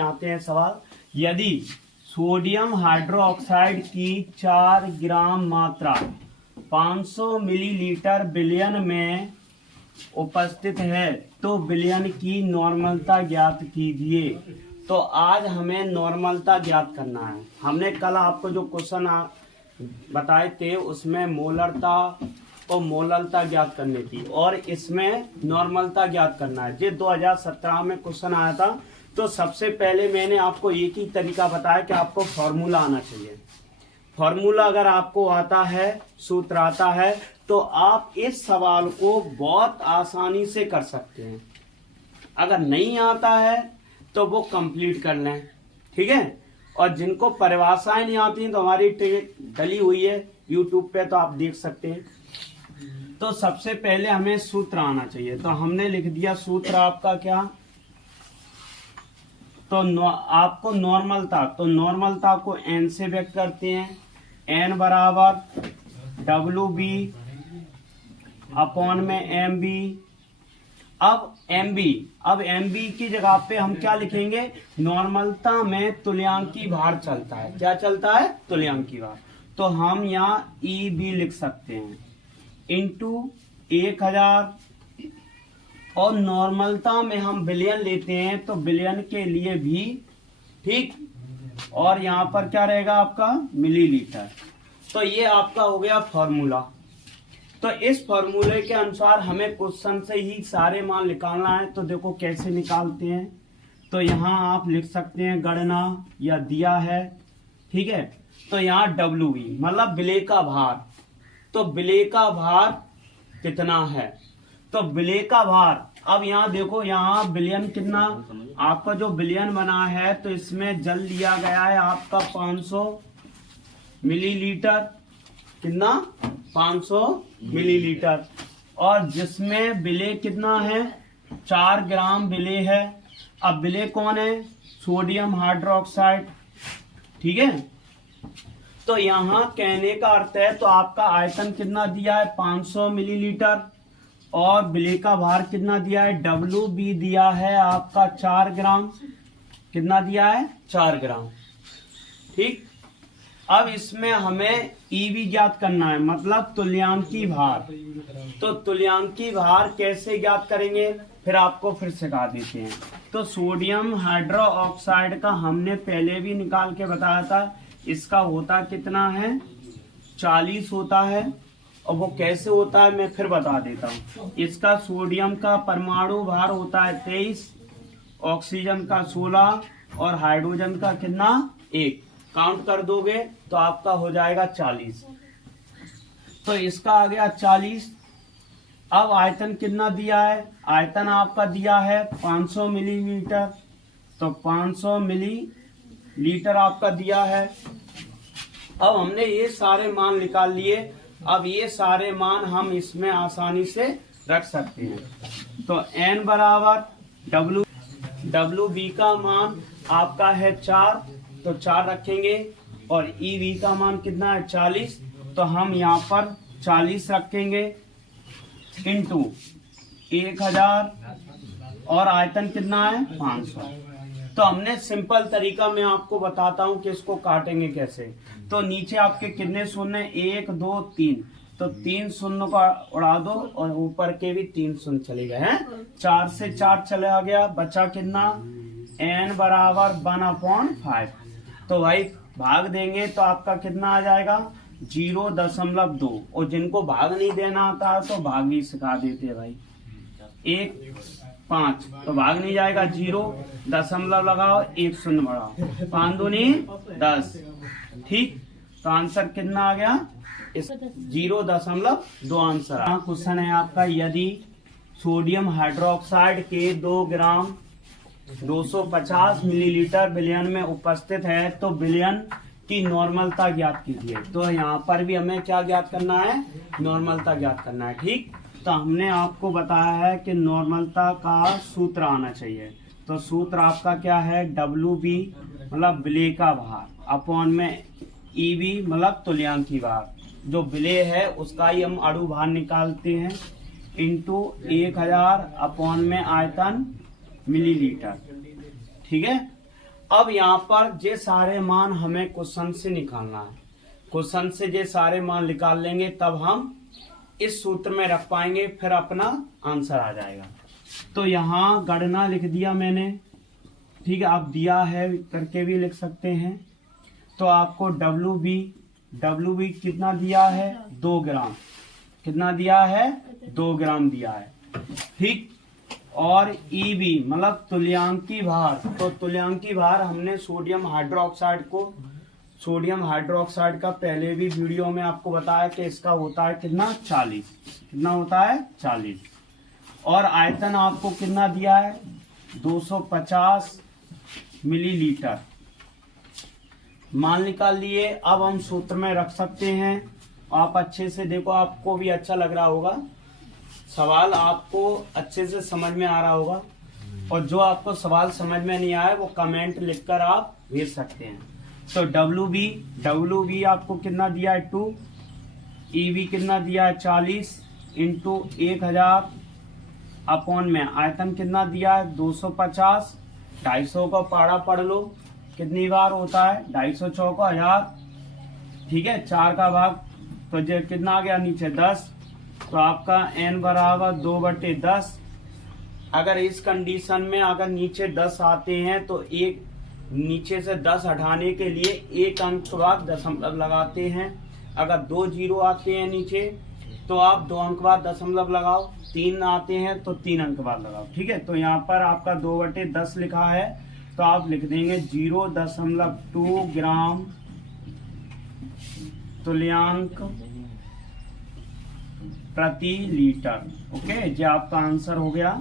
आते हैं सवाल। यदि सोडियम हाइड्रोक्साइड की 4 ग्राम मात्रा 500 मिलीलीटर विलयन में उपस्थित है तो विलयन की नॉर्मलता ज्ञात कीजिए। तो आज हमें नॉर्मलता ज्ञात करना है। हमने कल आपको जो क्वेश्चन बताए थे उसमें मोलरता और मोलरता ज्ञात करनी थी और इसमें नॉर्मलता ज्ञात करना है। ये 2017 में क्वेश्चन आया था। तो सबसे पहले मैंने आपको एक ही तरीका बताया कि आपको फॉर्मूला आना चाहिए। फॉर्मूला अगर आपको आता है, सूत्र आता है, तो आप इस सवाल को बहुत आसानी से कर सकते हैं। अगर नहीं आता है तो वो कंप्लीट कर लें, ठीक है। और जिनको परिभाषाएं नहीं आती तो हमारी डली हुई है यूट्यूब पे, तो आप देख सकते हैं। तो सबसे पहले हमें सूत्र आना चाहिए। तो हमने लिख दिया सूत्र आपका क्या, तो आपको नॉर्मलता, तो नॉर्मलता को n से व्यक्त करते हैं। n बराबर WB अपॉन में MB। अब MB की जगह पे हम क्या लिखेंगे, नॉर्मलता में तुल्यांकी भार चलता है। क्या चलता है? तुल्यांकी भार। तो हम यहाँ EB लिख सकते हैं इंटू 1000। और नॉर्मलता में हम विलयन लेते हैं तो विलयन के लिए भी, ठीक। और यहाँ पर क्या रहेगा आपका, मिलीलीटर। तो ये आपका हो गया फॉर्मूला। तो इस फॉर्मूले के अनुसार हमें क्वेश्चन से ही सारे मान निकालना है। तो देखो कैसे निकालते हैं। तो यहाँ आप लिख सकते हैं गणना, या दिया है, ठीक है। तो यहाँ WB मतलब विलय का भार। तो विलय का भार कितना है, तो विलय का भार, अब यहाँ देखो, यहाँ विलयन कितना, आपका जो विलयन बना है तो इसमें जल लिया गया है आपका 500 मिलीलीटर। कितना? 500 मिलीलीटर। और जिसमें विलय कितना है, 4 ग्राम विलय है। अब विलय कौन है? सोडियम हाइड्रोक्साइड, ठीक है। तो यहाँ कहने का अर्थ है, तो आपका आयतन कितना दिया है, 500 मिलीलीटर। और विलय का भार कितना दिया है, WB दिया है आपका 4 ग्राम। कितना दिया है? 4 ग्राम, ठीक। अब इसमें हमें EB ज्ञात करना है, मतलब तुल्यांकी भार। तो तुल्यांकी भार कैसे ज्ञात करेंगे, फिर आपको फिर सिखा देते हैं। तो सोडियम हाइड्रोक्साइड का हमने पहले भी निकाल के बताया था। इसका होता कितना है, 40 होता है। और वो कैसे होता है मैं फिर बता देता हूँ। इसका सोडियम का परमाणु भार होता है 23, ऑक्सीजन का 16 और हाइड्रोजन का कितना, 1। काउंट कर दोगे तो आपका हो जाएगा 40। तो इसका आ गया 40। अब आयतन कितना दिया है, आयतन आपका दिया है 500 मिलीलीटर। तो 500 मिलीलीटर आपका दिया है। अब हमने ये सारे मान निकाल लिए। अब ये सारे मान हम इसमें आसानी से रख सकते हैं। तो n बराबर WB का मान आपका है 4, तो 4 रखेंगे। और EB का मान कितना है, 40, तो हम यहाँ पर 40 रखेंगे इंटू 1000। और आयतन कितना है, 500। तो हमने सिंपल तरीका मैं आपको बताता हूँ कि इसको काटेंगे कैसे। तो नीचे आपके कितने शून्य, 1 2 3, तो 3 शून्य का उड़ा दो और ऊपर के भी 3 शून्य चले गए हैं। 4 से 4 चला गया, बचा कितना, n बराबर 1/5। तो भाई भाग देंगे तो आपका कितना आ जाएगा, 0.2। और जिनको भाग नहीं देना आता है तो भाग ही सिखा देते हैं भाई। 1 5, तो भाग नहीं जाएगा, 0 दशमलव लगाओ, 1 शून्य बढ़ाओ, 5 दूनी 10, ठीक। तो आंसर कितना आ गया, 0.2 आंसर। क्वेश्चन है आपका, यदि सोडियम हाइड्रोक्साइड के 2 ग्राम 250 मिलीलीटर विलयन में उपस्थित है तो विलयन की नॉर्मलता ज्ञात कीजिए। तो यहाँ पर भी हमें क्या ज्ञात करना है, नॉर्मलता ज्ञात करना है, ठीक। तो हमने आपको बताया है कि नॉर्मलता का सूत्र आना चाहिए। तो सूत्र आपका क्या है, WB मतलब विलय का भार अपॉन में EB मतलब तुल्यांकी भार। जो विलय है उसका ही हम अणु भार निकालते हैं इंटू 1000 अपॉन में आयतन मिलीलीटर, ठीक है। अब यहाँ पर ये सारे मान हमें क्वेश्चन से निकालना है। क्वेश्चन से ये सारे मान निकाल लेंगे तब हम इस सूत्र में रख पाएंगे, फिर अपना आंसर आ जाएगा। तो यहाँ गणना लिख दिया मैंने, ठीक है, आप दिया है करके भी लिख सकते हैं। तो आपको डब्ल्यू बी कितना दिया है, 2 ग्राम, कितना दिया है, 2 ग्राम दिया है, ठीक। और ईबी मतलब तुल्यांकी भार, तो तुल्यांकी भार हमने सोडियम हाइड्रोक्साइड का पहले भी वीडियो में आपको बताया कि इसका होता है कितना, 40, कितना होता है, 40। और आयतन आपको कितना दिया है, 250 मिलीलीटर। मान निकाल लिए। अब हम सूत्र में रख सकते हैं। आप अच्छे से देखो, आपको भी अच्छा लग रहा होगा, सवाल आपको अच्छे से समझ में आ रहा होगा। और जो आपको सवाल समझ में नहीं आए वो कमेंट लिखकर आप भेज सकते हैं। तो डब्ल्यू बी आपको कितना दिया है, 2, ईबी कितना दिया है, 40 इंटू 1000 अपॉन में आयतन कितना दिया है, 250, 250 का पाड़ा पढ़ लो कितनी बार होता है, 250 चौको 1000, ठीक है, 4 का भाग, तो जो कितना आ गया नीचे 10, तो आपका n बराबर 2/10। अगर इस कंडीशन में अगर नीचे 10 आते हैं तो एक नीचे से 10 हटाने के लिए एक अंक बाद दशमलव लगाते हैं। अगर 2 0 आते हैं नीचे तो आप 2 अंक बाद दशमलव लगाओ, 3 आते हैं तो 3 अंक बाद लगाओ, ठीक है। तो यहाँ पर आपका 2/10 लिखा है, तो आप लिख देंगे 0.2 ग्राम तुल्यांक प्रति लीटर। ओके, ये आपका आंसर हो गया।